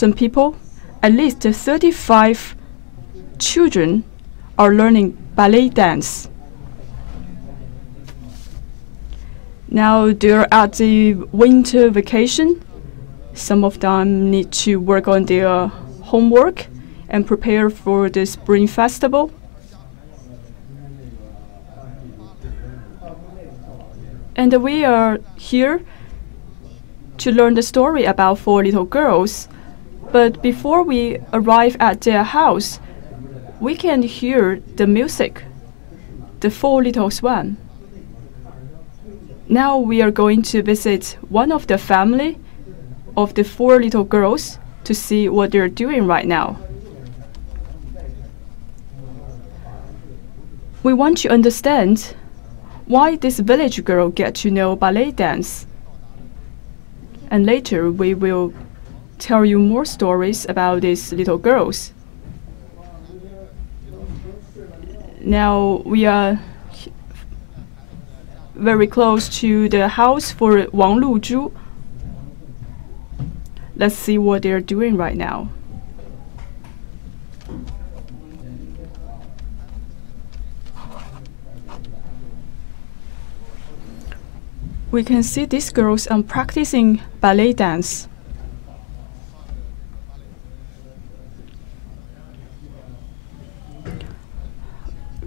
Some people, at least 35 children are learning ballet dance. Now they're at the winter vacation. Some of them need to work on their homework and prepare for the Spring Festival. And we are here to learn the story about four little girls. But before we arrive at their house, we can hear the music, the Four Little Swans. Now we are going to visit one of the family of the four little girls to see what they're doing right now. We want to understand why this village girl gets to know ballet dance. And later we will tell you more stories about these little girls. Now we are very close to the house for Wang Luzhu. Let's see what they're doing right now. We can see these girls are practicing ballet dance.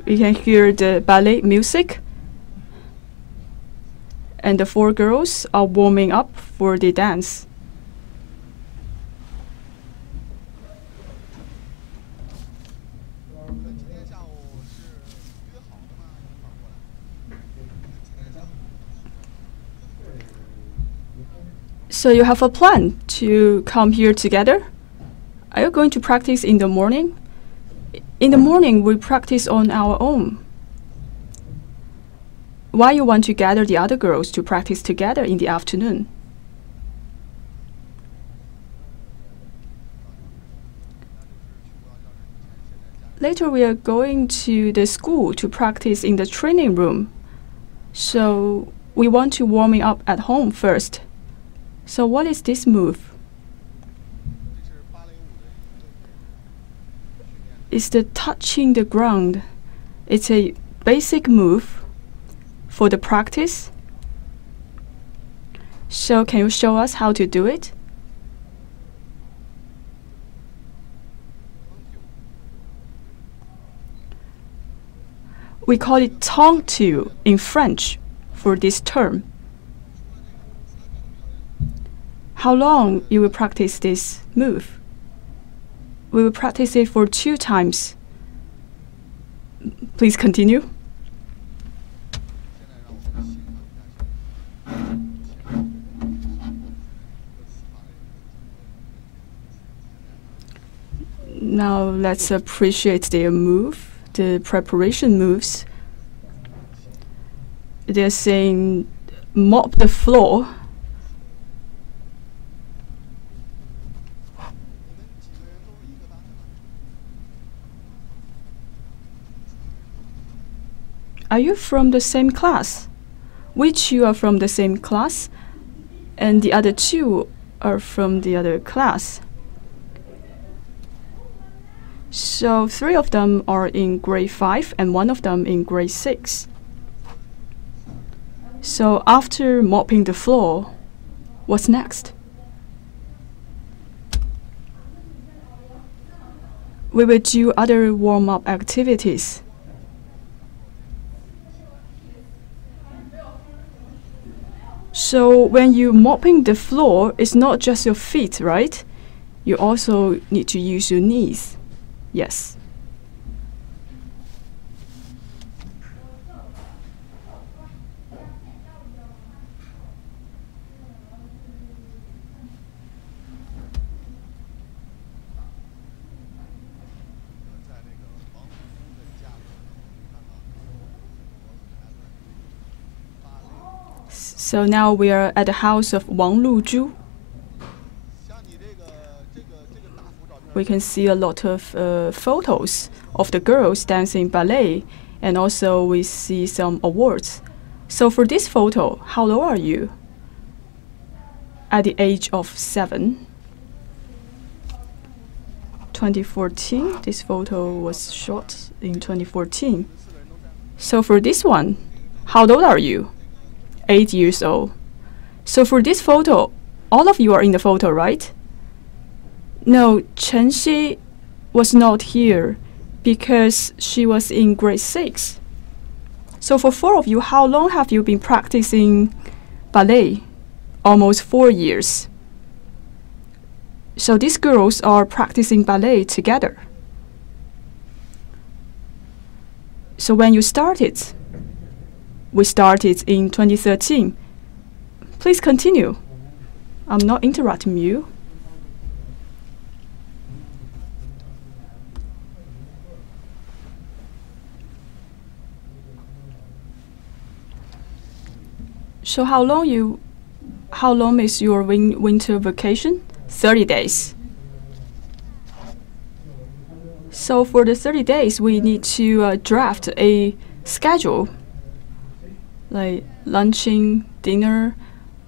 We can hear the ballet music, and the four girls are warming up for the dance. So you have a plan to come here together? Are you going to practice in the morning? In the morning, we practice on our own. Why you want to gather the other girls to practice together in the afternoon? Later, we are going to the school to practice in the training room. So we want to warm up at home first. So what is this move? It's the touching the ground. It's a basic move for the practice. So can you show us how to do it? We call it tang-tu in French for this term. How long you will practice this move? We will practice it for 2 times. Please continue. Now let's appreciate their move, the preparation moves. They're saying mop the floor. Are you from the same class? Which you are from the same class, and the other 2 are from the other class. So 3 of them are in grade 5 and 1 of them in grade 6. So after mopping the floor, what's next? We will do other warm-up activities. So when you mopping the floor, it's not just your feet, right? You also need to use your knees. Yes. So now we are at the house of Wang Luzhu. We can see a lot of photos of the girls dancing ballet, and also we see some awards. So for this photo, how old are you? At the age of 7. 2014. This photo was shot in 2014. So for this one, how old are you? 8 years old. So for this photo, all of you are in the photo, right? No, Chen was not here because she was in grade 6. So for 4 of you, how long have you been practicing ballet? Almost 4 years. So these girls are practicing ballet together. So when you started? We started in 2013. Please continue. I'm not interrupting you. So how long is your winter vacation? 30 days. So for the 30 days, we need to draft a schedule, like lunching, dinner,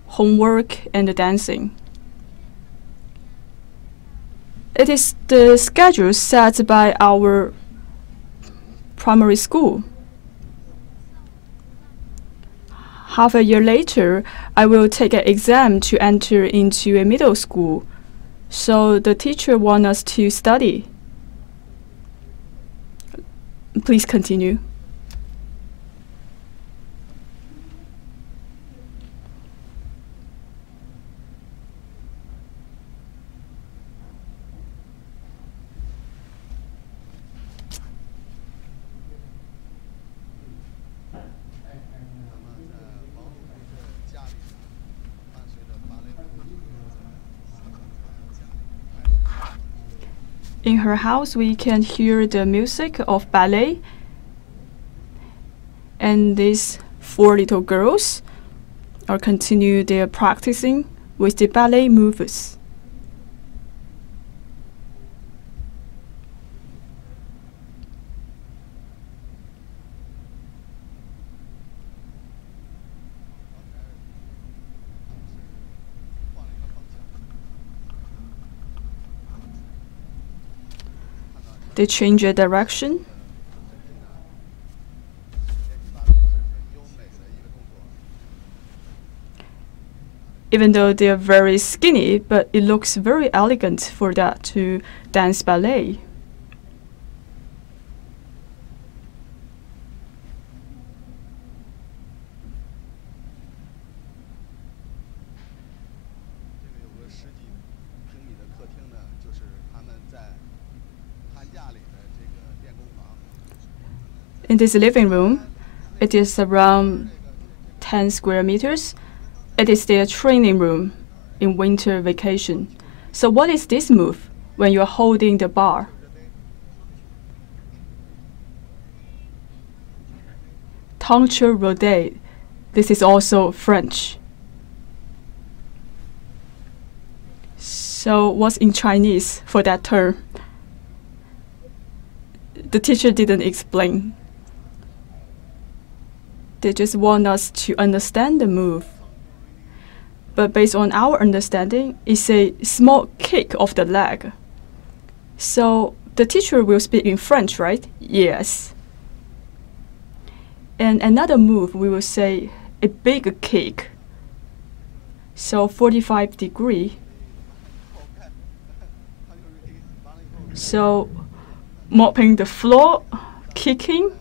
homework, and the dancing. It is the schedule set by our primary school. Half a year later, I will take an exam to enter into a middle school. So the teacher wants us to study. Please continue. In her house, we can hear the music of ballet. And these 4 little girls are continue their practicing with the ballet moves. They change their direction. Even though they're very skinny, but it looks very elegant for that to dance ballet. In this living room, it is around 10 square meters. It is their training room in winter vacation. So what is this move when you are holding the bar? Tantre rodé. This is also French. So what's in Chinese for that term? The teacher didn't explain. They just want us to understand the move. But based on our understanding, it's a small kick of the leg. So the teacher will speak in French, right? Yes. And another move, we will say a big kick. So 45 degree. So mopping the floor, kicking.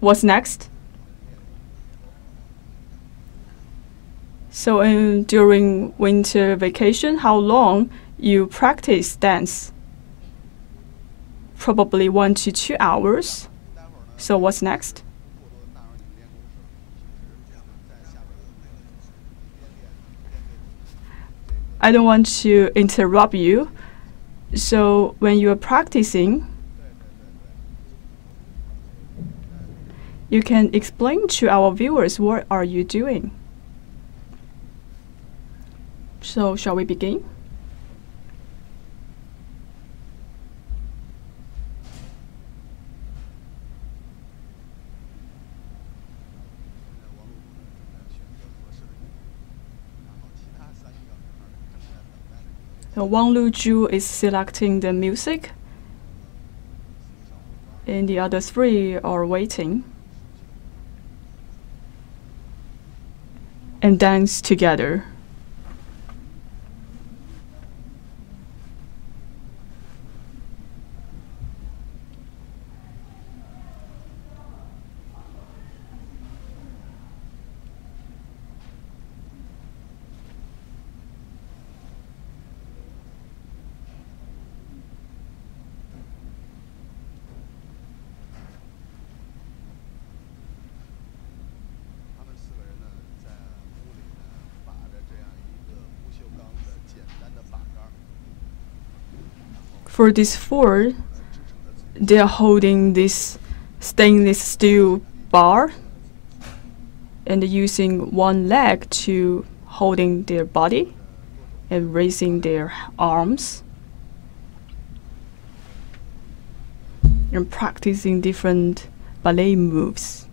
What's next? So during winter vacation, how long you practice dance? Probably 1 to 2 hours. So what's next? I don't want to interrupt you. So when you are practicing, you can explain to our viewers what are you doing. So shall we begin? So Wang Luzhu is selecting the music, and the other three are waiting and dance together. For these four, they are holding this stainless steel bar and using one leg to holding their body and raising their arms and practicing different ballet moves.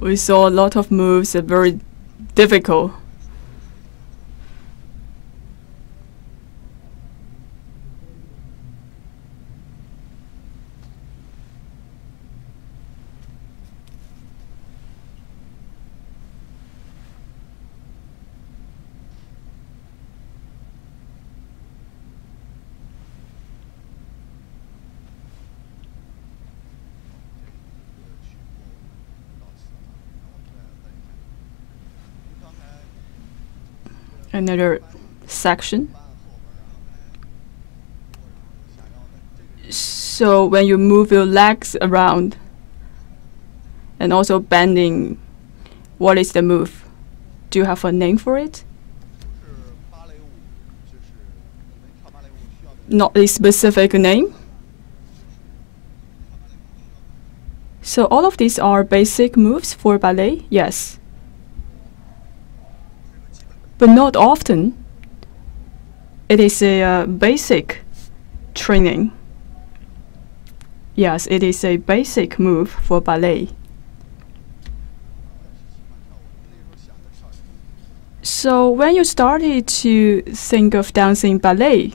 We saw a lot of moves that are very difficult. Another section. So when you move your legs around and also bending, what is the move? Do you have a name for it? Not a specific name. So all of these are basic moves for ballet? Yes. But not often. It is a basic training. Yes, it is a basic move for ballet. So when you started to think of dancing ballet,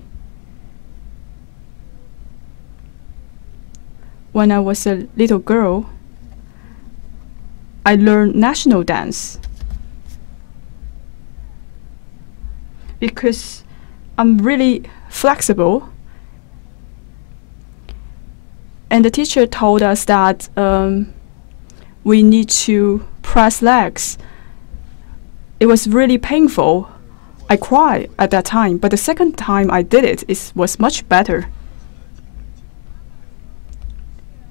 when I was a little girl, I learned national dance. Because I'm really flexible. And the teacher told us that we need to press legs. It was really painful. I cried at that time, but the second time I did it, it was much better.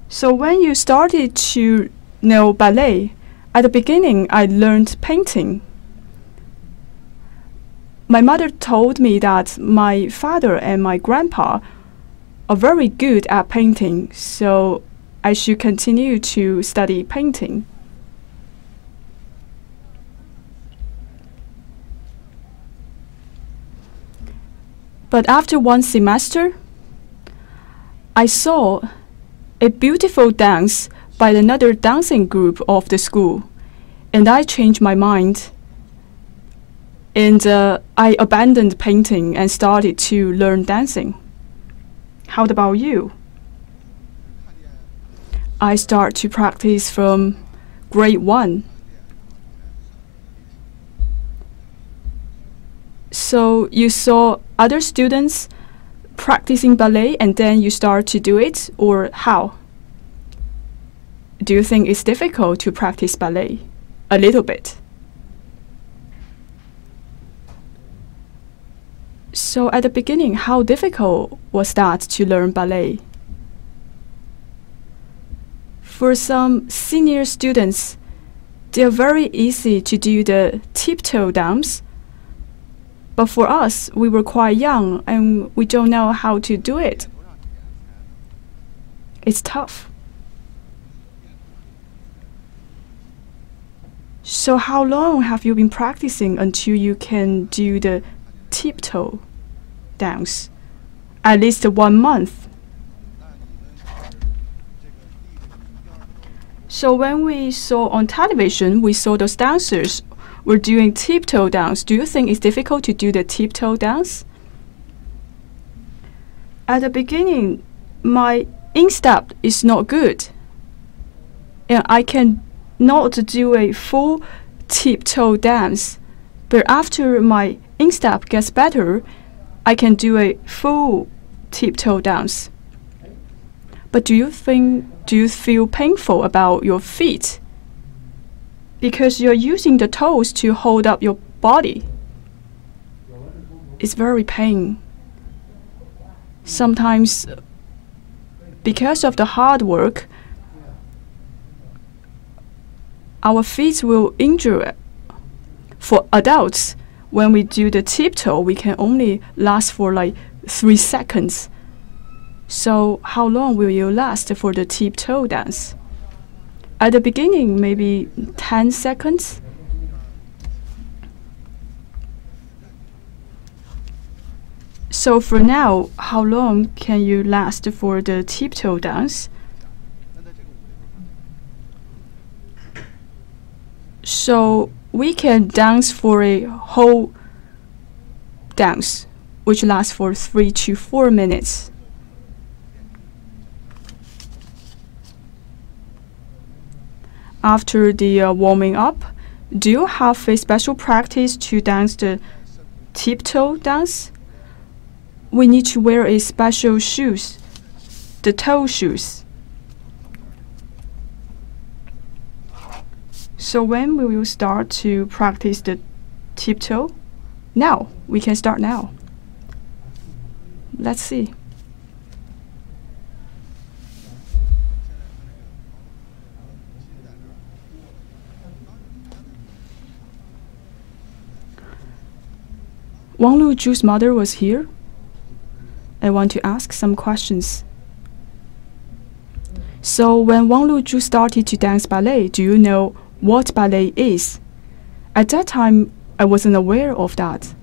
So when you started to know ballet, at the beginning I learned painting. My mother told me that my father and my grandpa are very good at painting, so I should continue to study painting. But after one semester, I saw a beautiful dance by another dancing group of the school, and I changed my mind. And I abandoned painting and started to learn dancing. How about you? I start to practice from grade 1. So you saw other students practicing ballet and then you start to do it, or how? Do you think it's difficult to practice ballet? A little bit. So at the beginning, how difficult was that to learn ballet? For some senior students, they're very easy to do the tiptoe dance. But for us, we were quite young and we don't know how to do it. It's tough. So how long have you been practicing until you can do the tiptoe dance? At least 1 month. So when we saw on television, we saw those dancers were doing tiptoe dance. Do you think it's difficult to do the tiptoe dance? At the beginning, my instep is not good. And I can not do a full tiptoe dance. But after my instep gets better, I can do a full tiptoe dance. But do you feel painful about your feet? Because you're using the toes to hold up your body. It's very pain. Sometimes, because of the hard work, our feet will injure. For adults, when we do the tiptoe, we can only last for like 3 seconds. So how long will you last for the tiptoe dance? At the beginning, maybe 10 seconds. So for now, how long can you last for the tiptoe dance? So we can dance for a whole dance, which lasts for 3 to 4 minutes. After the warming up, do you have a special practice to dance the tiptoe dance? We need to wear a special shoes, the toe shoes. So when will you start to practice the tiptoe? Now. We can start now. Let's see. Wang Luzhu's mother was here. I want to ask some questions. So when Wang Luzhu started to dance ballet, do you know what ballet is? At that time, I wasn't aware of that.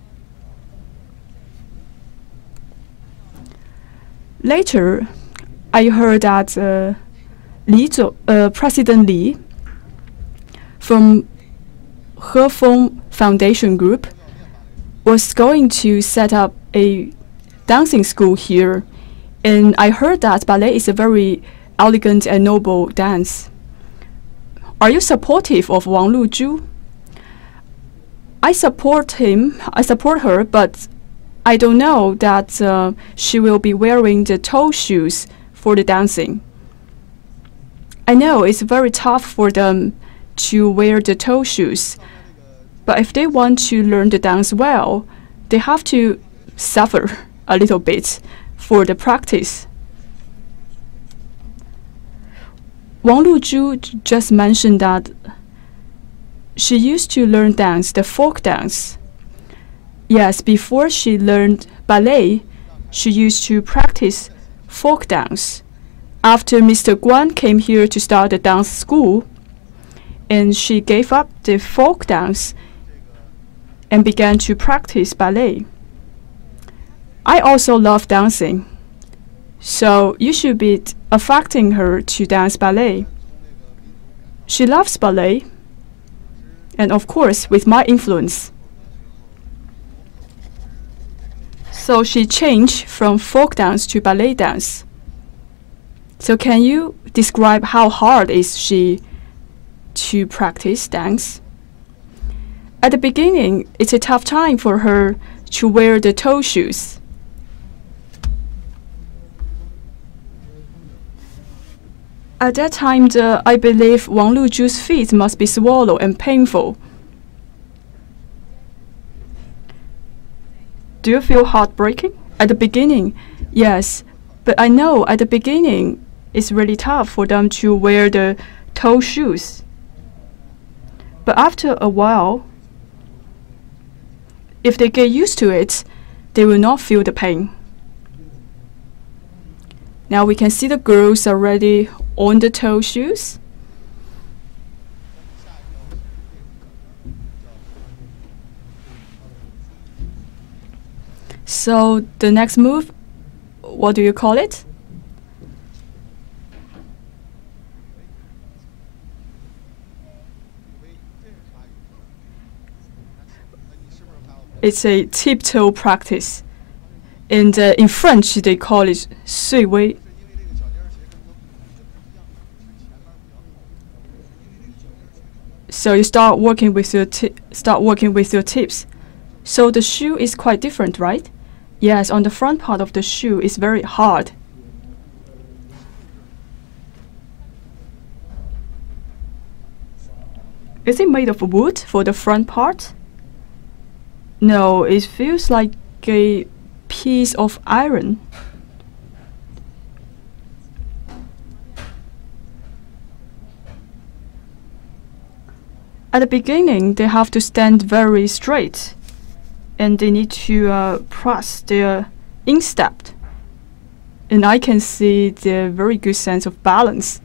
Later, I heard that President Li from Hebei Foundation Group was going to set up a dancing school here, and I heard that ballet is a very elegant and noble dance. Are you supportive of Wang Luzhu? I support her, but I don't know that she will be wearing the toe shoes for the dancing. I know it's very tough for them to wear the toe shoes, but if they want to learn the dance well, they have to suffer a little bit for the practice. Wang Luzhu just mentioned that she used to learn dance, the folk dance. Yes, before she learned ballet, she used to practice folk dance. After Mr. Guan came here to start the dance school, and she gave up the folk dance and began to practice ballet. I also love dancing, so you should be affecting her to dance ballet. She loves ballet, and of course with my influence. So she changed from folk dance to ballet dance. So can you describe how hard is she to practice dance? At the beginning, it's a tough time for her to wear the toe shoes. At that time, I believe Wang Luzhu's feet must be swollen and painful. Do you feel heartbreaking? At the beginning, yes. But I know at the beginning, it's really tough for them to wear the toe shoes. But after a while, if they get used to it, they will not feel the pain. Now we can see the girls already on the toe shoes. So the next move, what do you call it? It's a tiptoe practice. And in French, they call it 碎微. So you start working with your tips. So the shoe is quite different, right? Yes, on the front part of the shoe is very hard. Is it made of wood for the front part? No, it feels like a piece of iron. At the beginning, they have to stand very straight, and they need to press their instep. And I can see their very good sense of balance.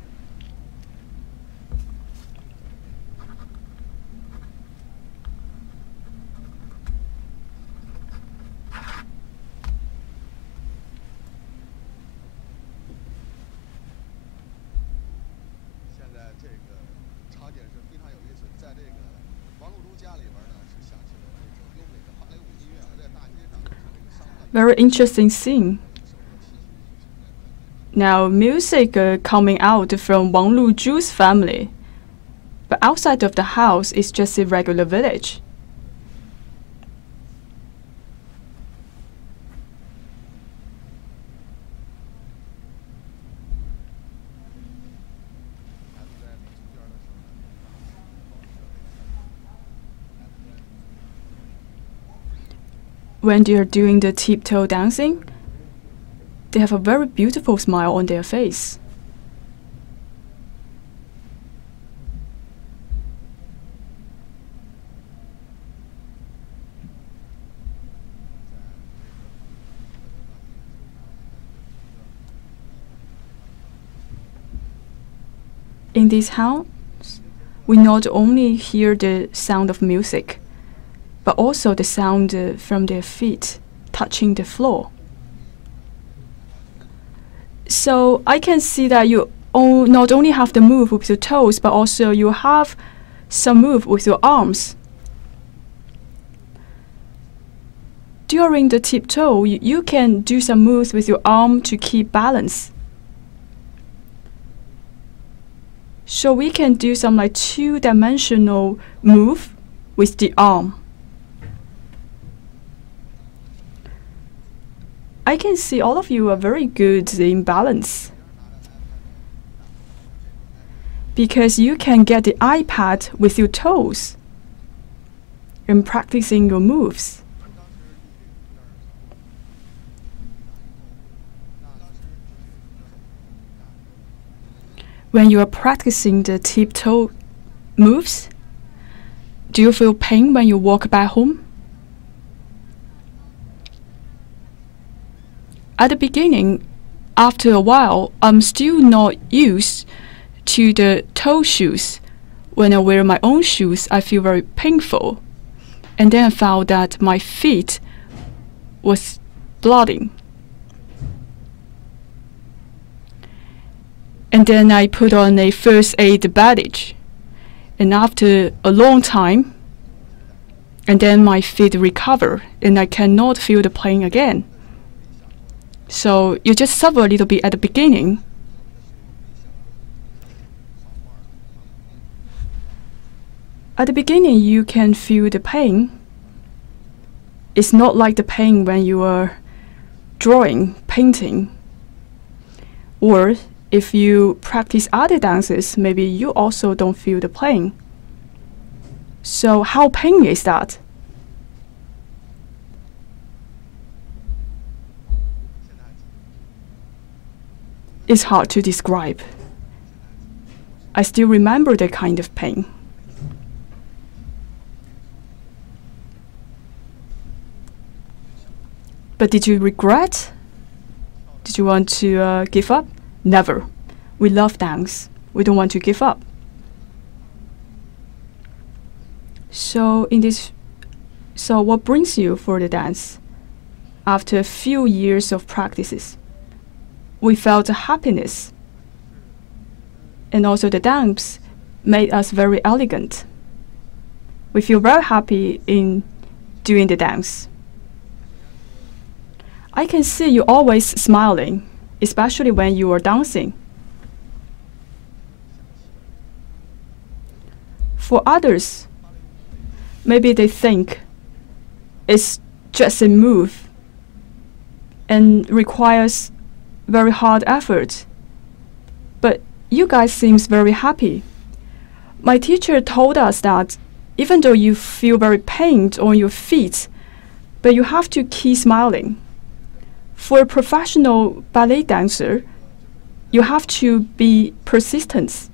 Very interesting scene. Now, music coming out from Wang Luzhu's family, but outside of the house is just a regular village. When they are doing the tiptoe dancing, they have a very beautiful smile on their face. In this house, we not only hear the sound of music, but also the sound from their feet touching the floor. So I can see that you not only have the move with your toes, but also you have some move with your arms. During the tiptoe, you can do some moves with your arm to keep balance. So we can do some like two-dimensional move with the arm. I can see all of you are very good in balance, because you can get the iPad with your toes and practicing your moves. When you are practicing the tiptoe moves, do you feel pain when you walk back home? At the beginning, after a while, I'm still not used to the toe shoes. When I wear my own shoes, I feel very painful. And then I found that my feet was bleeding. And then I put on a first aid bandage. And after a long time, and then my feet recover, and I cannot feel the pain again. So you just suffer a little bit at the beginning. At the beginning, you can feel the pain. It's not like the pain when you are drawing, painting. Or if you practice other dances, maybe you also don't feel the pain. So how pain is that? It's hard to describe. I still remember that kind of pain. But did you regret? Did you want to give up? Never. We love dance. We don't want to give up. So what brings you for the dance? After a few years of practices, we felt happiness. And also the dance made us very elegant. We feel very happy in doing the dance. I can see you always smiling, especially when you are dancing. For others, maybe they think it's just a move and requires very hard effort. But you guys seems very happy. My teacher told us that even though you feel very pained on your feet, but you have to keep smiling. For a professional ballet dancer, you have to be persistent.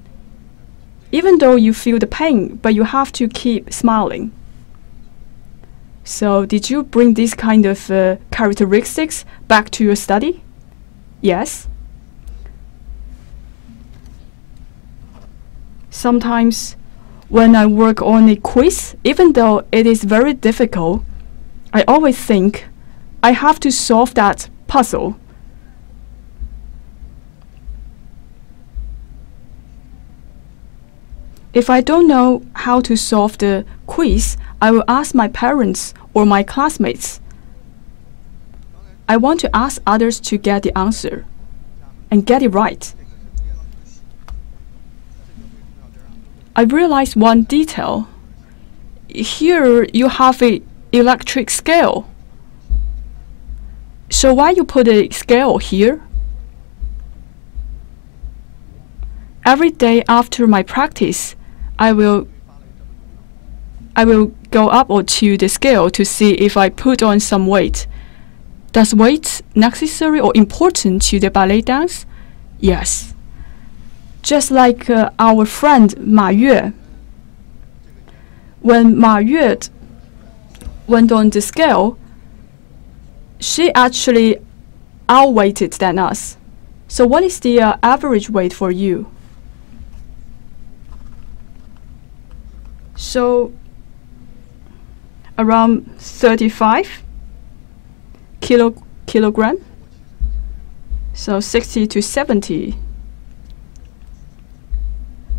Even though you feel the pain, but you have to keep smiling. So did you bring these kind of characteristics back to your study? Yes. Sometimes when I work on a quiz, even though it is very difficult, I always think I have to solve that puzzle. If I don't know how to solve the quiz, I will ask my parents or my classmates. I want to ask others to get the answer and get it right. I realized one detail. Here you have an electric scale. So why you put a scale here? Every day after my practice, I will go up or to the scale to see if I put on some weight. Does weight necessary or important to the ballet dance? Yes. Just like our friend Ma Yue. When Ma Yue went on the scale, she actually outweighted than us. So what is the average weight for you? So around 35 kilogram. So 60 to 70.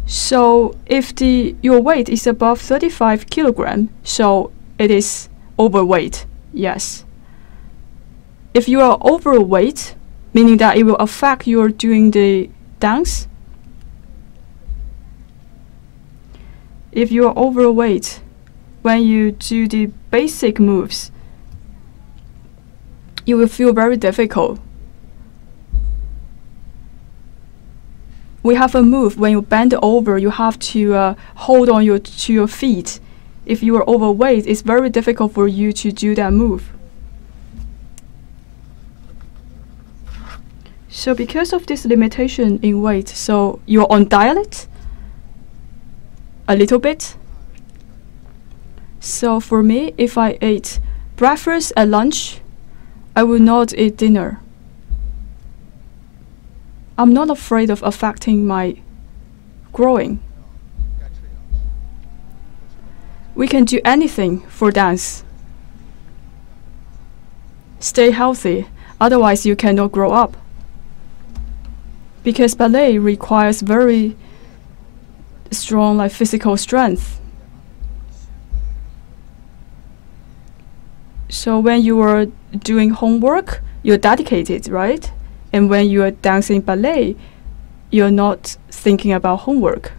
So if your weight is above 35 kilogram, so it is overweight, yes. If you are overweight, meaning that it will affect your doing the dance. If you are overweight, when you do the basic moves, you will feel very difficult. We have a move when you bend over, you have to hold on to your feet. If you are overweight, it's very difficult for you to do that move. So because of this limitation in weight, so you're on diet a little bit. So for me, if I ate breakfast at lunch, I will not eat dinner. I'm not afraid of affecting my growing. We can do anything for dance. Stay healthy, otherwise you cannot grow up. Because ballet requires very strong physical strength. So when you are doing homework, you're dedicated, right? And when you are dancing ballet, you're not thinking about homework.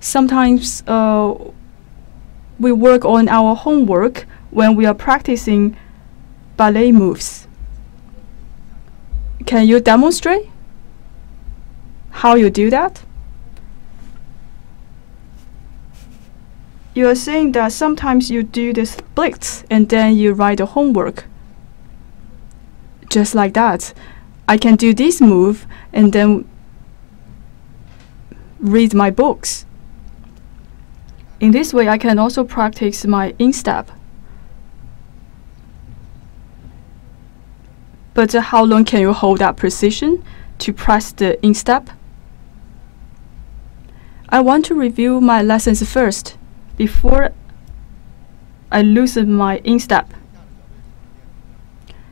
Sometimes we work on our homework when we are practicing ballet moves. Can you demonstrate how you do that? You are saying that sometimes you do the splits and then you write the homework. Just like that. I can do this move and then read my books. In this way, I can also practice my instep. But how long can you hold that position to press the instep? I want to review my lessons first before I loosen my instep.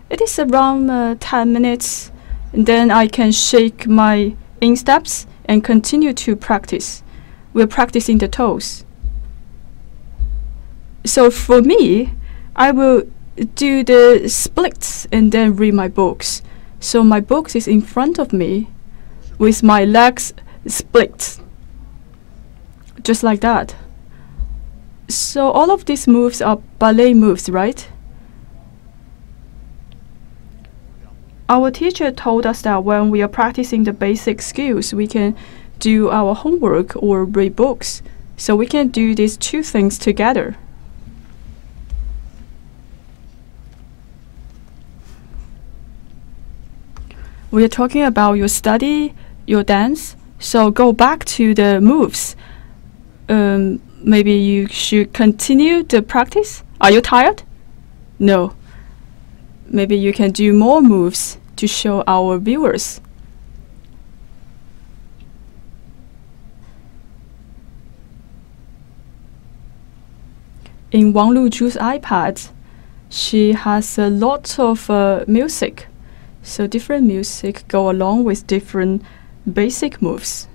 It is around 10 minutes, and then I can shake my insteps and continue to practice. We're practicing the toes. So for me, I will do the splits and then read my books. So my books is in front of me with my legs split. Just like that. So all of these moves are ballet moves, right? Our teacher told us that when we are practicing the basic skills, we can do our homework or read books. So we can do these two things together. We are talking about your study, your dance, so go back to the moves. Maybe you should continue the practice. Are you tired? No. Maybe you can do more moves to show our viewers. In Wang Luzhu's iPad, she has a lot of music. So different music go along with different basic moves.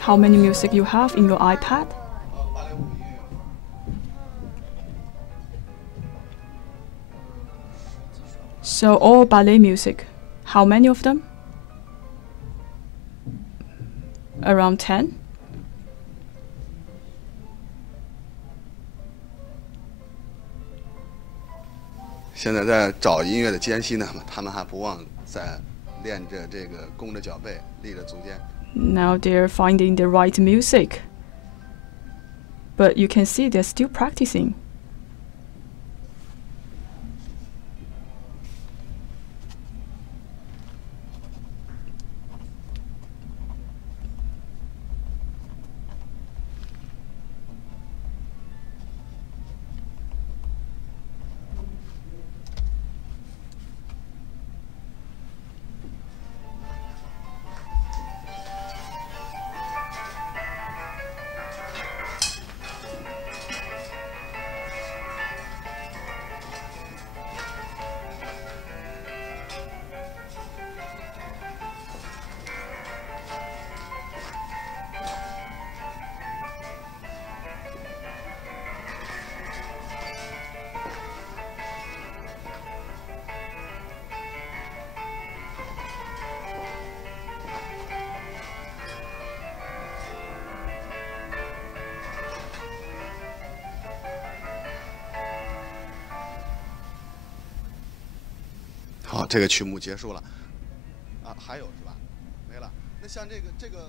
How many music you have in your iPad? So all ballet music. How many of them? Around 10?现在在找音乐的间隙呢，他们还不忘在练着这个弓着脚背，立着足尖。 Now they're finding the right music. But you can see they're still practicing.好，这个曲目结束了。啊，还有是吧？没了。那像这个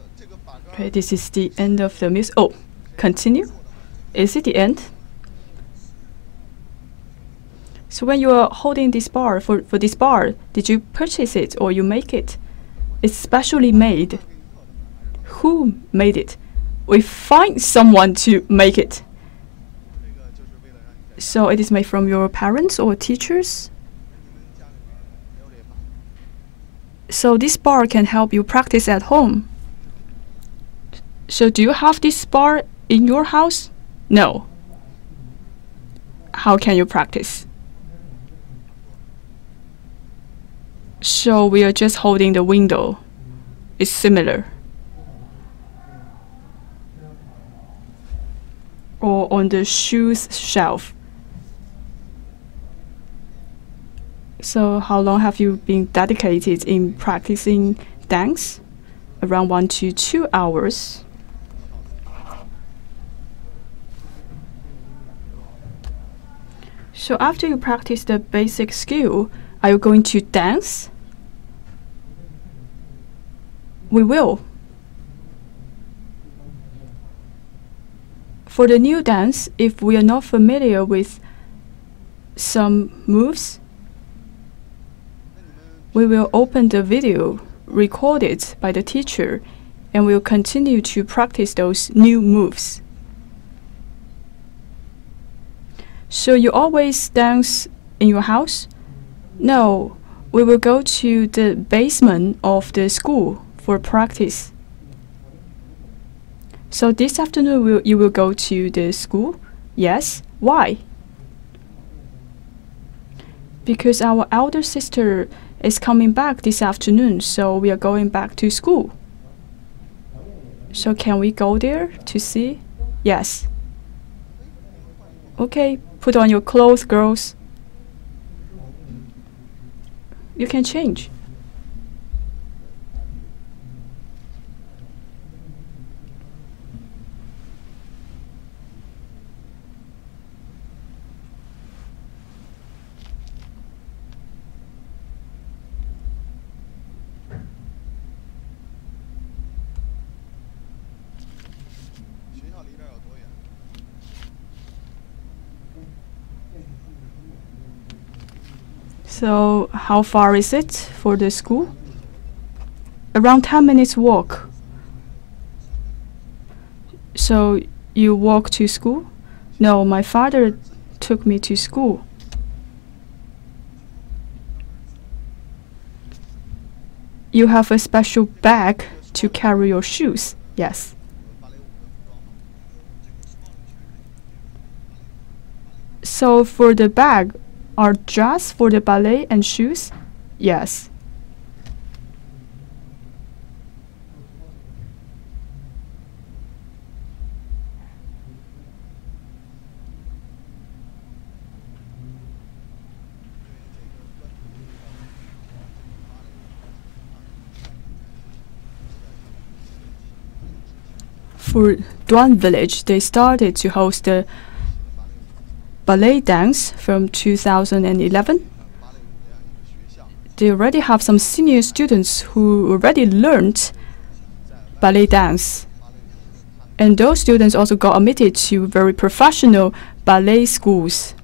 把杆。Okay, this is the end of the music. Oh, continue. Is it the end? So when you are holding this bar, for this bar, did you purchase it or you make it? It's specially made. Who made it? We find someone to make it. So it is made from your parents or teachers? So this bar can help you practice at home. So do you have this bar in your house? No. how can you practice? So we are just holding the window. It's similar. Or on the shoes shelf. So how long have you been dedicated in practicing dance? Around 1 to 2 hours. So after you practice the basic skill, are you going to dance? We will. For the new dance, if we are not familiar with some moves, we will open the video recorded by the teacher and we'll continue to practice those new moves. So you always dance in your house? No, we will go to the basement of the school for practice. So this afternoon you will go to the school? Yes. Why? Because our elder sister is coming back this afternoon, so we are going back to school. So can we go there to see? Yes. Okay, put on your clothes, girls. You can change. So how far is it for the school? Around 10 minutes walk. So you walk to school? No, my father took me to school. You have a special bag to carry your shoes? Yes. So for the bag, are just for the ballet and shoes? Yes. For Duan Village, they started to host the ballet dance from 2011. They already have some senior students who already learned ballet dance. And those students also got admitted to very professional ballet schools.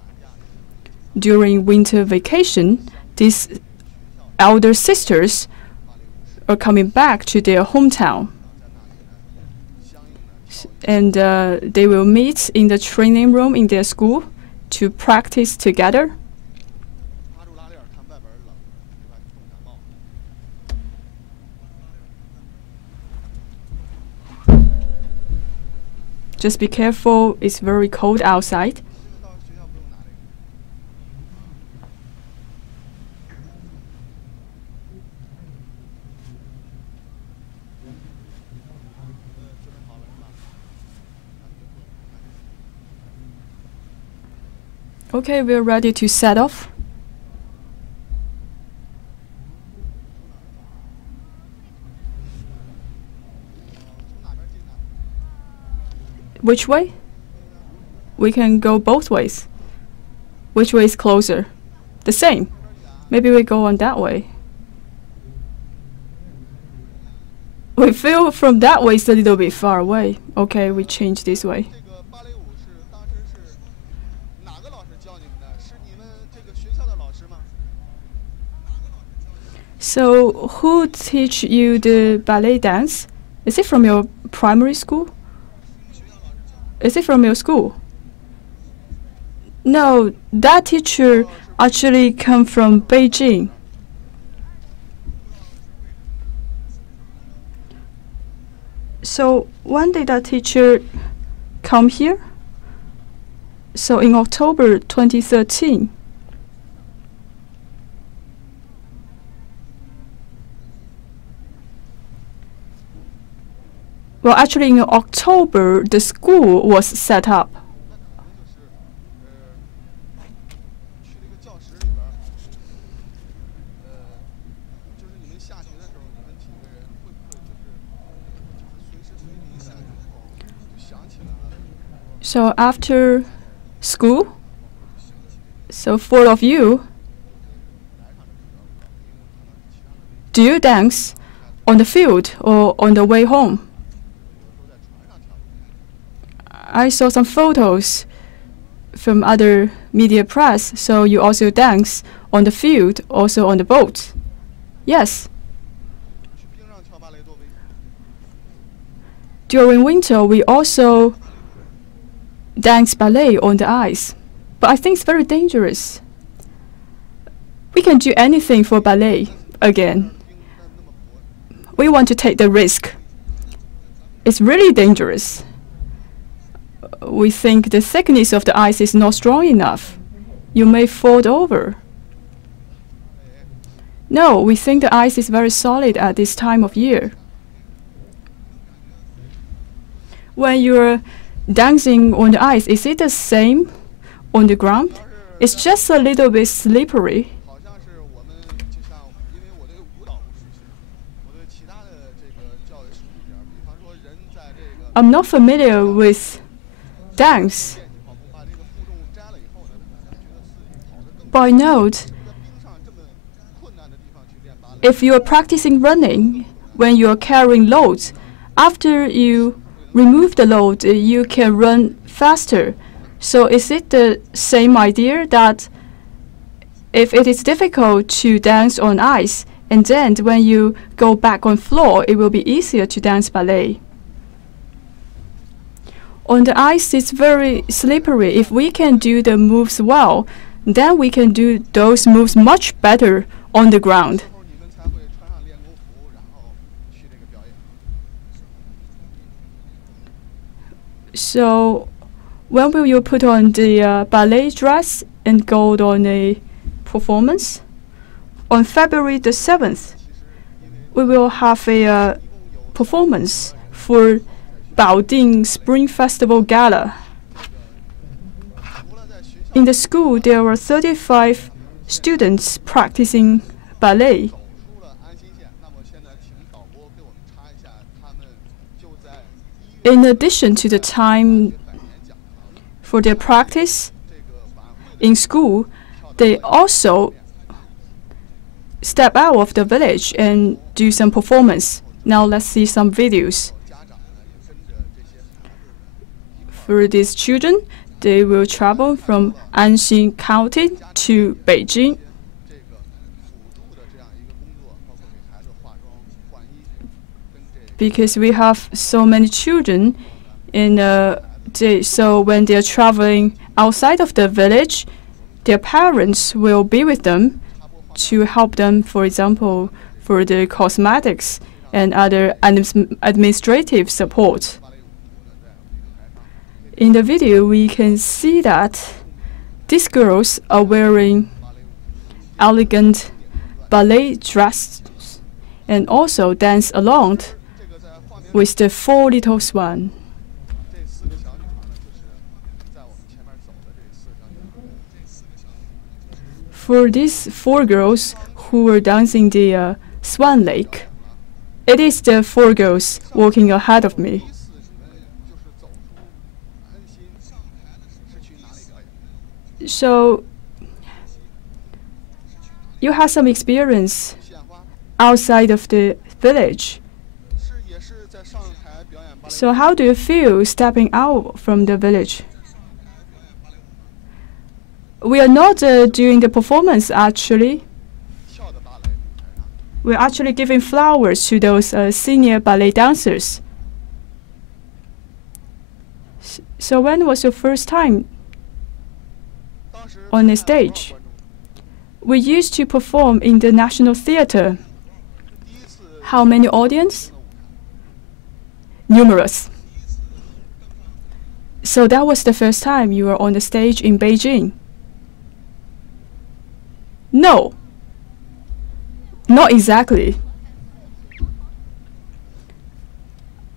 During winter vacation, these elder sisters are coming back to their hometown. And they will meet in the training room in their school to practice together. Just be careful, it's very cold outside. Okay, we're ready to set off. Which way? We can go both ways. Which way is closer? The same. Maybe we go on that way. We feel from that way it's a little bit far away. Okay, we change this way. So, who teach you the ballet dance? Is it from your primary school? Is it from your school? No, that teacher actually come from Beijing. So, when did that teacher come here? So in October 2013, well, actually in October, the school was set up. So after school, so 4 of you, do you dance on the field or on the way home? I saw some photos from other media press, so you also dance on the field, also on the boat. Yes. During winter, we also dance ballet on the ice, but I think it's very dangerous. We can do anything for ballet again. We want to take the risk. It's really dangerous. We think the thickness of the ice is not strong enough. You may fall over. No, we think the ice is very solid at this time of year. When you're dancing on the ice, is it the same on the ground? It's just a little bit slippery. I'm not familiar with dance, but I know if you are practicing running, when you are carrying loads, after you remove the load, you can run faster. So is it the same idea that if it is difficult to dance on ice, and then when you go back on floor, it will be easier to dance ballet? On the ice, it's very slippery. If we can do the moves well, then we can do those moves much better on the ground. So when will you put on the ballet dress and go on a performance? On February the 7th, we will have a performance for Baoding Spring Festival Gala. In the school, there were 35 students practicing ballet. In addition to the time for their practice in school, they also step out of the village and do some performance. Now let's see some videos. For these children, they will travel from Anxin County to Beijing. Because we have so many children in a day, so when they are traveling outside of the village, their parents will be with them to help them, for example, for the cosmetics and other administrative support. In the video, we can see that these girls are wearing elegant ballet dresses and also dance along with the Four Little Swans. For these 4 girls who were dancing the Swan Lake, it is the 4 girls walking ahead of me. So you have some experience outside of the village. So how do you feel stepping out from the village? We are not doing the performance, actually. We're actually giving flowers to those senior ballet dancers. So when was your first time on the stage? We used to perform in the National Theatre. How many audience? Numerous. So that was the first time you were on the stage in Beijing? No, not exactly.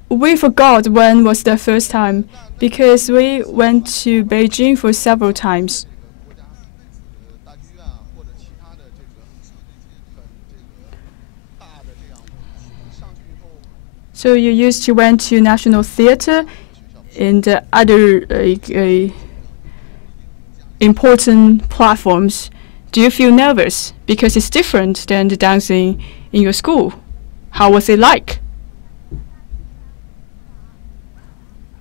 We forgot when was the first time because we went to Beijing for several times. So you used to went to National Theatre and other important platforms. Do you feel nervous because it's different than the dancing in your school? How was it like?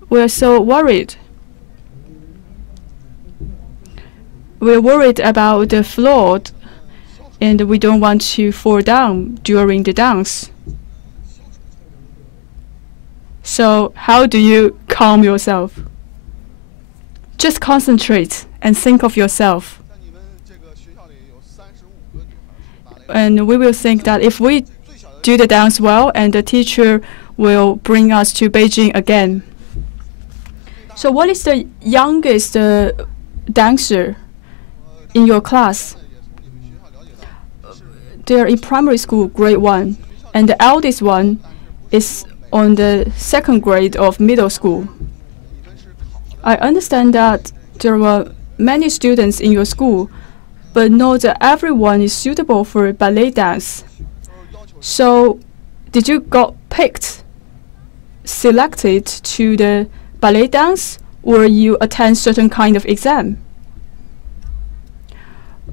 We're so worried. We're worried about the floor and we don't want to fall down during the dance. So how do you calm yourself? Just concentrate and think of yourself. And we will think that if we do the dance well, and the teacher will bring us to Beijing again. So what is the youngest dancer in your class? They're in primary school, grade 1, and the eldest one is on the 2nd grade of middle school. I understand that there were many students in your school, but not everyone is suitable for ballet dance. So, did you got picked, selected to the ballet dance, or you attend certain kind of exam?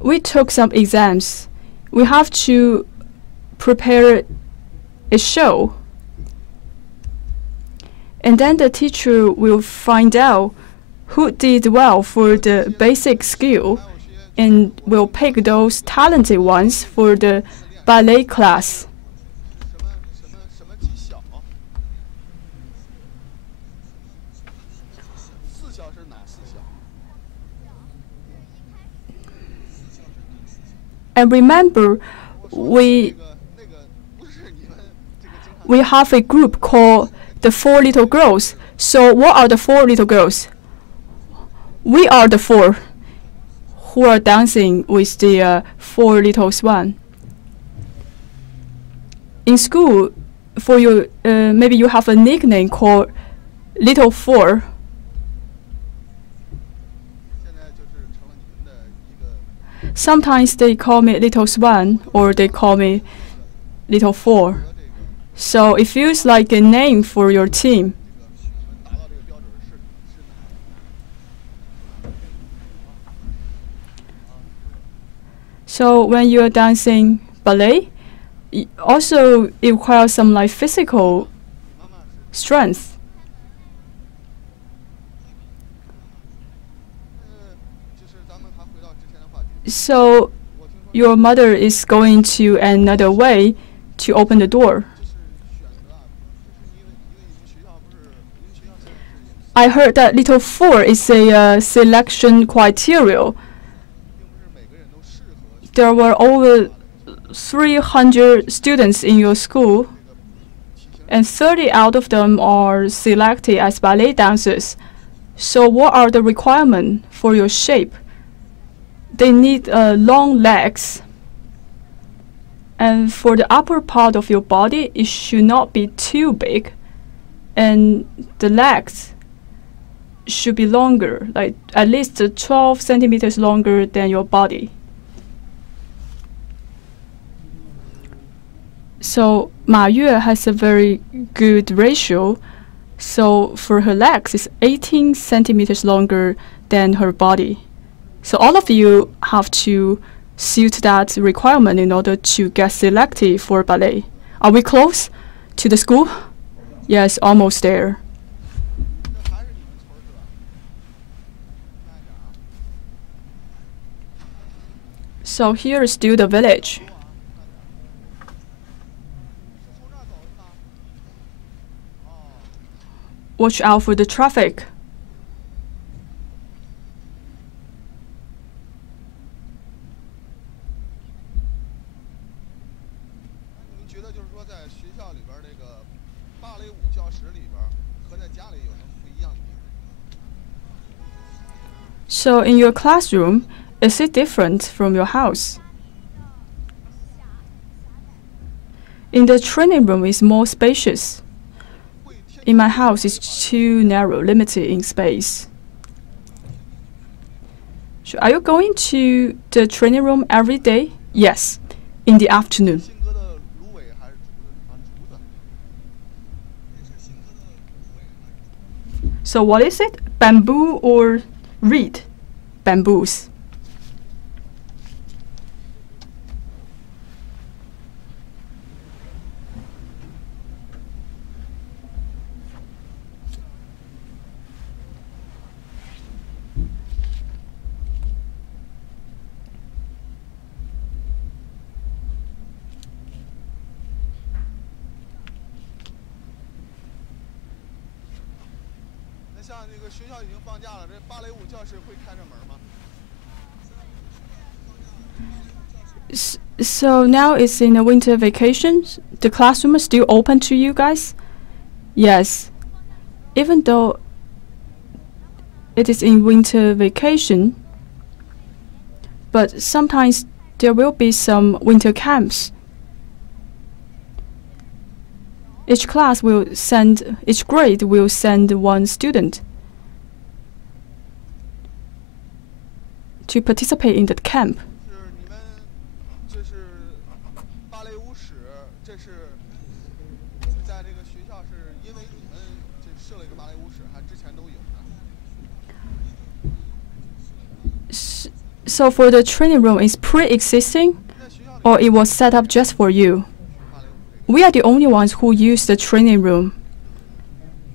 We took some exams. We have to prepare a show. And then the teacher will find out who did well for the basic skill and will pick those talented ones for the ballet class. And remember, we have a group called the Four Little Girls. So what are the four little girls? We are the four who are dancing with the Four Little Swans. In school, for you, maybe you have a nickname called Little Four. Sometimes they call me Little Swan or they call me Little Four. So it feels like a name for your team. So when you're dancing ballet, it requires some like physical strength. So your mother is going to another way to open the door. I heard that Little Four is a selection criteria. There were over 300 students in your school, and 30 out of them are selected as ballet dancers. So what are the requirements for your shape? They need long legs. And for the upper part of your body, it should not be too big. And the legs should be longer, like at least 12 centimeters longer than your body. So Ma Yue has a very good ratio. So for her legs, it's 18 centimeters longer than her body. So all of you have to suit that requirement in order to get selected for ballet. Are we close to the school? Yes, almost there. So here is still the village. Watch out for the traffic. So in your classroom, is it different from your house? In the training room, it's more spacious. In my house, it's too narrow, limited in space. So are you going to the training room every day? Yes, in the afternoon. So what is it? Bamboo or reed? Bamboos. So now it's in the winter vacation. The classroom is still open to you guys? Yes. Even though it is in winter vacation, but sometimes there will be some winter camps. Each grade will send one student to participate in the camp. So for the training room, is pre-existing or it was set up just for you? We are the only ones who use the training room.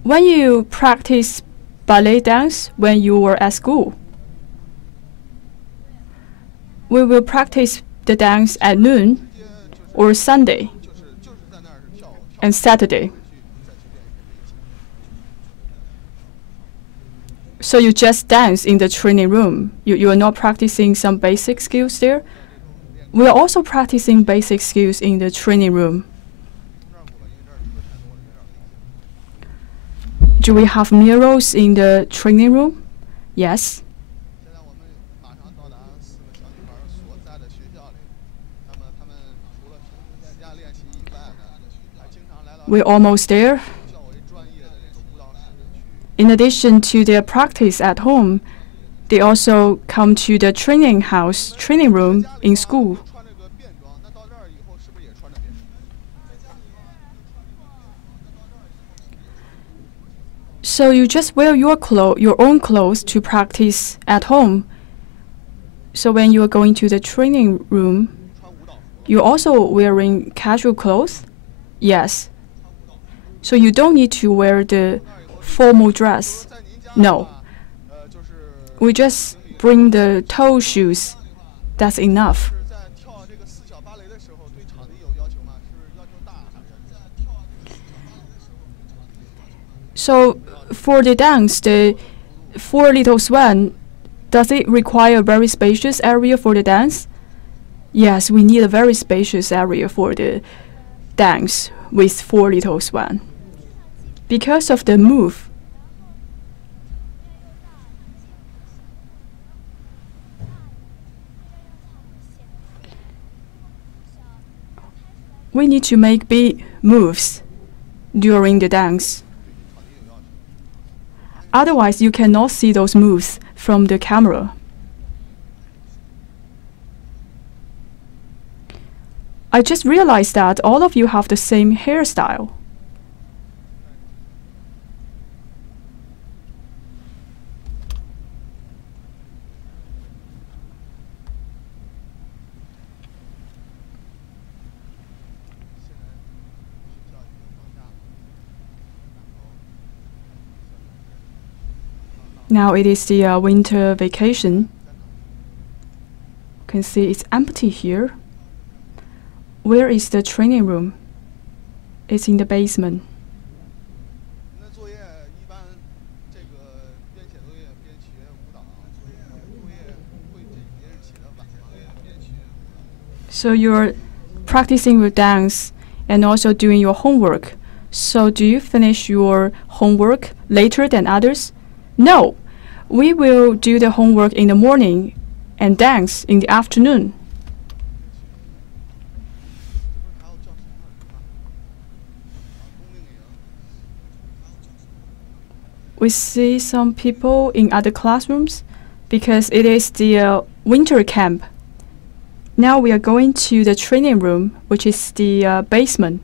When you practice ballet dance when you were at school, we will practice the dance at noon or Sunday and Saturday. So you just dance in the training room. You are not practicing some basic skills there. We are also practicing basic skills in the training room. Do we have mirrors in the training room? Yes. We're almost there. In addition to their practice at home, they also come to the training room in school. So you just wear your own clothes to practice at home. So when you are going to the training room, you're also wearing casual clothes? Yes. So you don't need to wear the formal dress. No. We just bring the toe shoes. That's enough. So for the dance, the Four Little Swans, does it require a very spacious area for the dance? Yes, we need a very spacious area for the dance with Four Little Swans. Because of the move. We need to make big moves during the dance. Otherwise, you cannot see those moves from the camera. I just realized that all of you have the same hairstyle. Now it is the winter vacation. You can see it's empty here. Where is the training room? It's in the basement. So you're practicing with dance and also doing your homework. So do you finish your homework later than others? No. We will do the homework in the morning and dance in the afternoon. We see some people in other classrooms because it is the winter camp. Now we are going to the training room, which is the basement.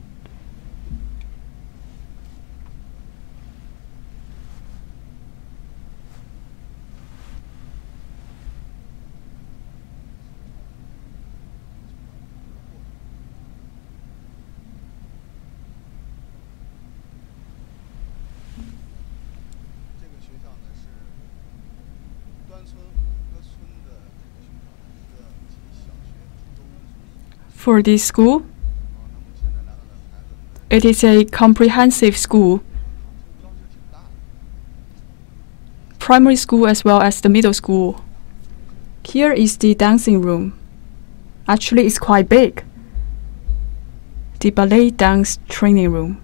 For this school, it is a comprehensive school, primary school as well as the middle school. Here is the dancing room. Actually, it's quite big. The ballet dance training room.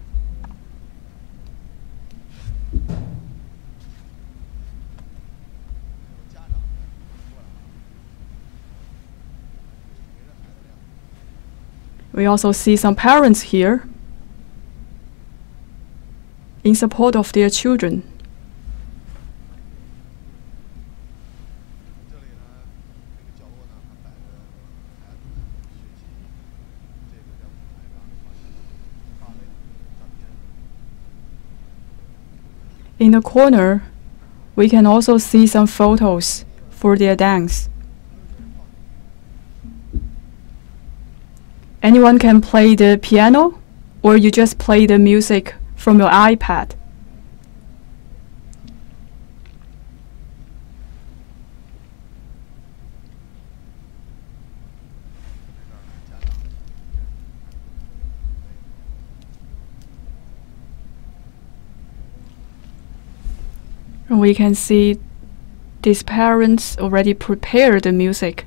We also see some parents here in support of their children. In the corner, we can also see some photos for their dance. Anyone can play the piano, or you just play the music from your iPad. And we can see these parents already prepared the music.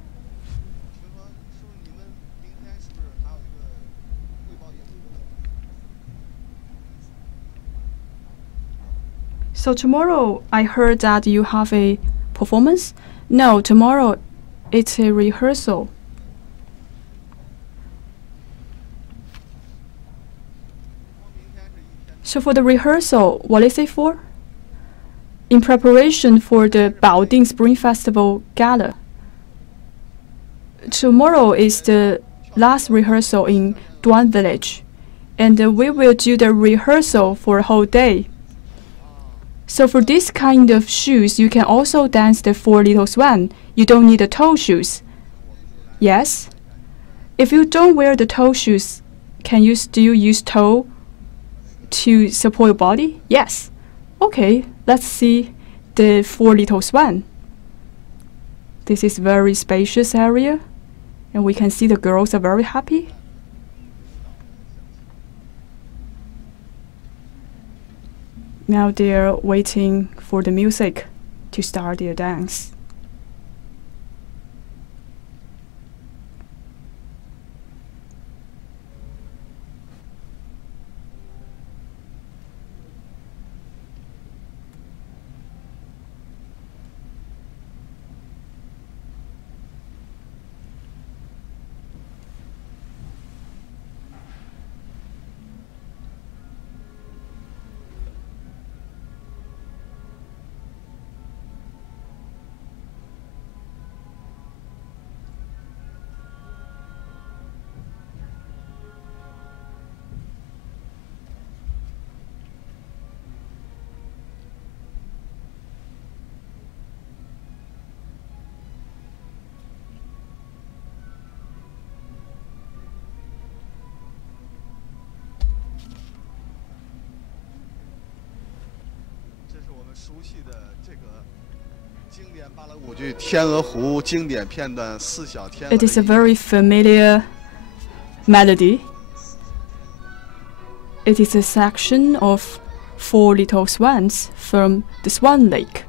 So tomorrow, I heard that you have a performance? No, tomorrow it's a rehearsal. So for the rehearsal, what is it for? In preparation for the Baoding Spring Festival Gala. Tomorrow is the last rehearsal in Duan Village, and we will do the rehearsal for a whole day. So for this kind of shoes, you can also dance the Four Little Swans. You don't need the toe shoes. Yes? If you don't wear the toe shoes, can you still use toe to support your body? Yes. Okay, let's see the Four Little Swans. This is very spacious area, and we can see the girls are very happy. Now they're waiting for the music to start their dance. It is a very familiar melody. It is a section of Four Little Swans from the Swan Lake.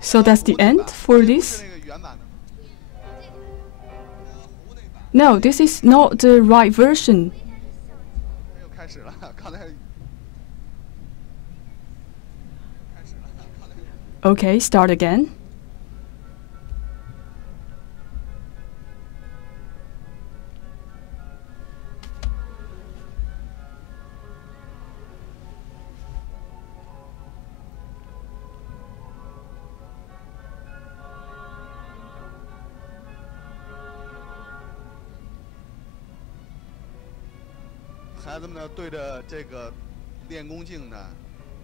So that's the end for this. No, this is not the right version. 又开始了，刚才。 Okay, start again. "孩子们呢，对着这个练功镜呢，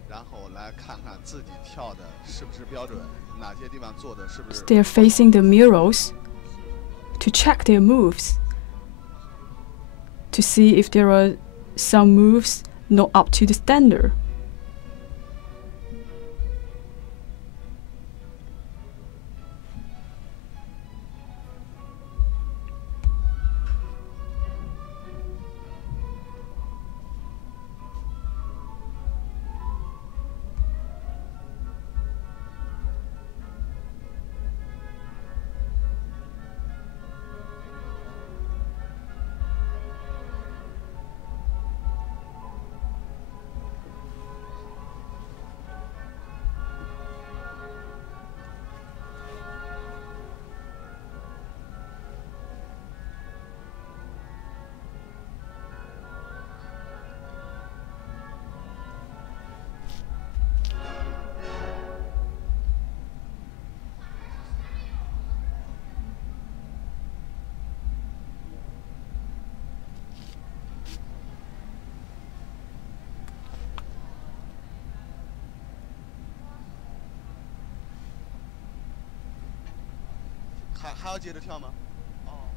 然后来看看自己跳的是不是标准，哪些地方做的是不是。 They're facing the mirrors to check their moves, to see if there are some moves not up to the standard.还要接着跳吗？哦。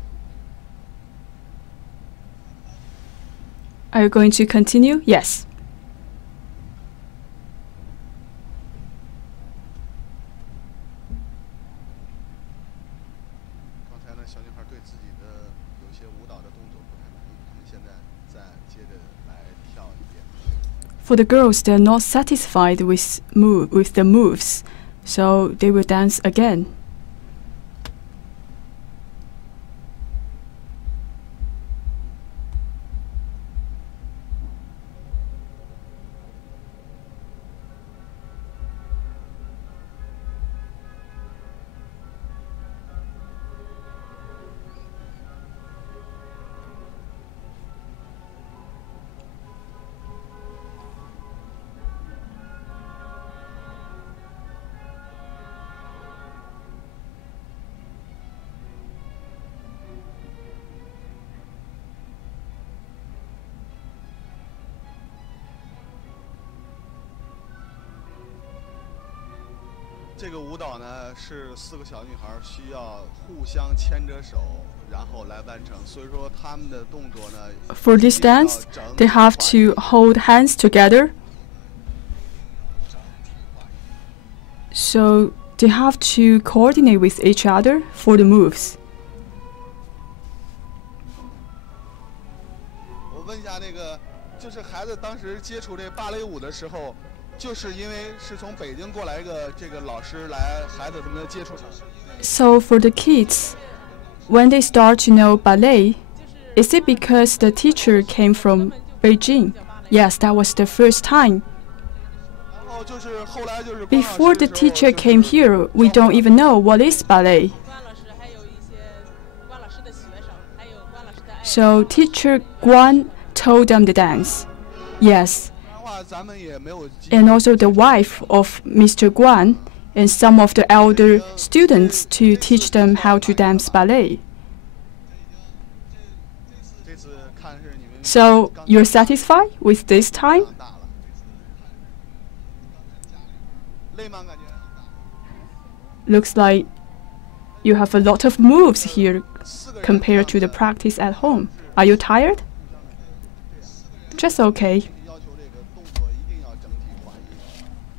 Are you going to continue? Yes. 刚才呢，小女孩对自己的有些舞蹈的动作不太满意，她们现在再接着来跳一遍。 For the girls, they're not satisfied with the moves, so they will dance again. "这个舞蹈呢，是4个小女孩需要互相牵着手，然后来完成。所以说，她们的动作呢 For this dance, they have to hold hands together. So they have to coordinate with each other for the moves. 我问一下，那个就是孩子当时接触这芭蕾舞的时候，就是因为是从北京过来一个这个老师来，孩子怎么接触上？ So for the kids, when they start to know ballet, is it because the teacher came from Beijing? Yes, that was the first time. 然后就是后来就是 Before the teacher came here, we don't even know what is ballet. So teacher Guan told them the dance. Yes. And also the wife of Mr. Guan and some of the elder students to teach them how to dance ballet. So you're satisfied with this time? Looks like you have a lot of moves here compared to the practice at home. Are you tired? Just okay.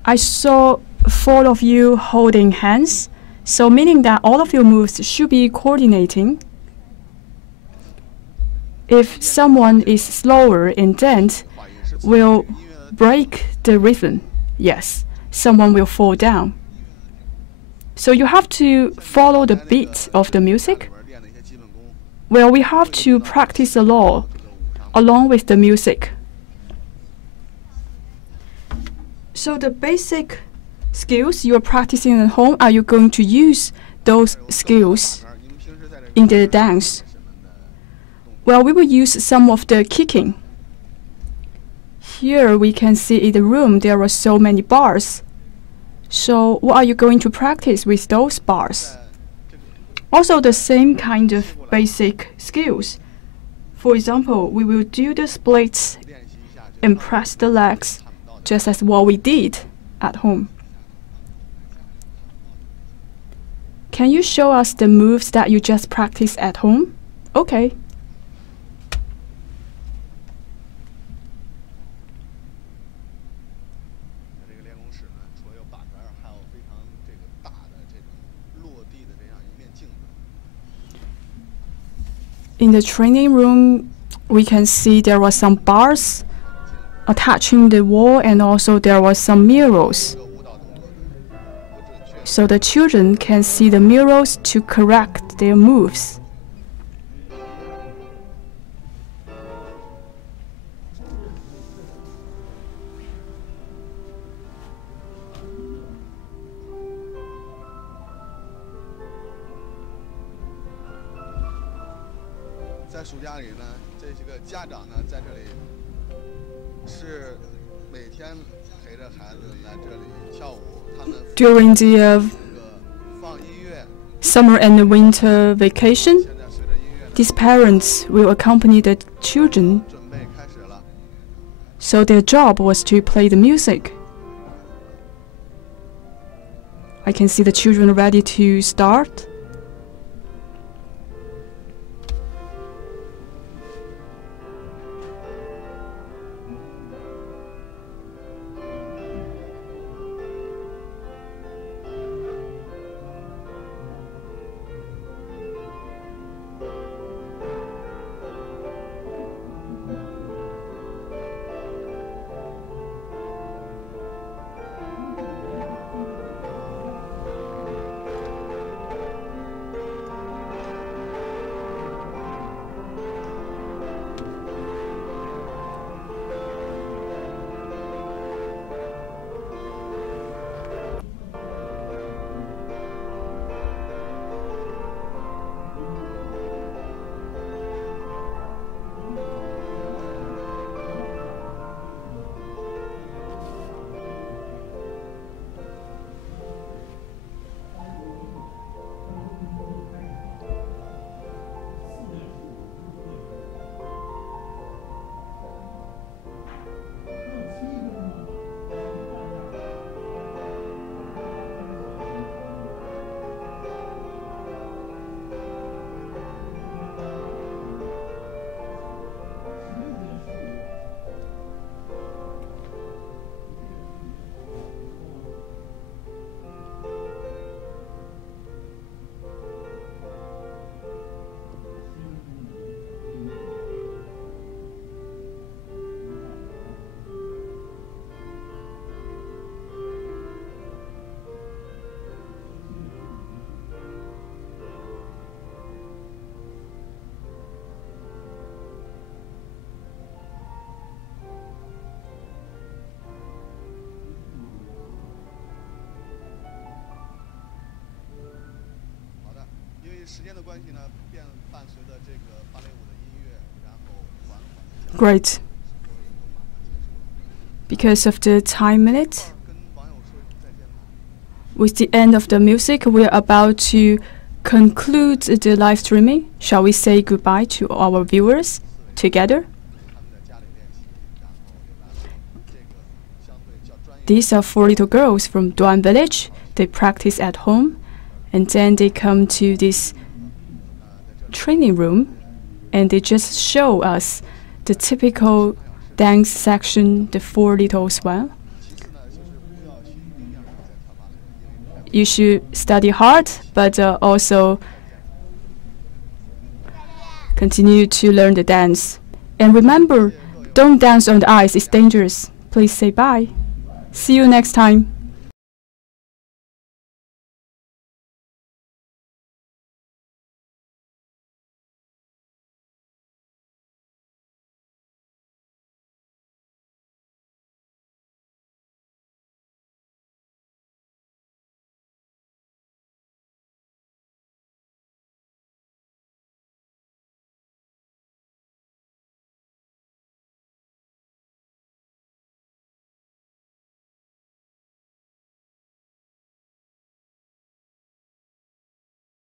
I saw 4 of you holding hands, so meaning that all of your moves should be coordinating. If someone is slower in dance, will break the rhythm. Yes, someone will fall down. So you have to follow the beat of the music. Well, we have to practice a lot along with the music. So the basic skills you are practicing at home, are you going to use those skills in the dance? Well, we will use some of the kicking. Here we can see in the room there are so many bars. So what are you going to practice with those bars? Also the same kind of basic skills. For example, we will do the splits and press the legs just as what we did at home. Can you show us the moves that you just practiced at home? Okay. In the training room, we can see there were some bars attaching the wall, and also there were some mirrors. So the children can see the mirrors to correct their moves. During the summer and winter vacation, these parents will accompany the children. So their job was to play the music. I can see the children ready to start. Great. Because of the time limit, with the end of the music, we're about to conclude the live streaming. Shall we say goodbye to our viewers together? These are 4 little girls from Duan village. They practice at home, and then they come to this training room, and they just show us the typical dance section, the 4 little swans. You should study hard, but also continue to learn the dance. And remember, don't dance on the ice, it's dangerous. Please say bye. See you next time.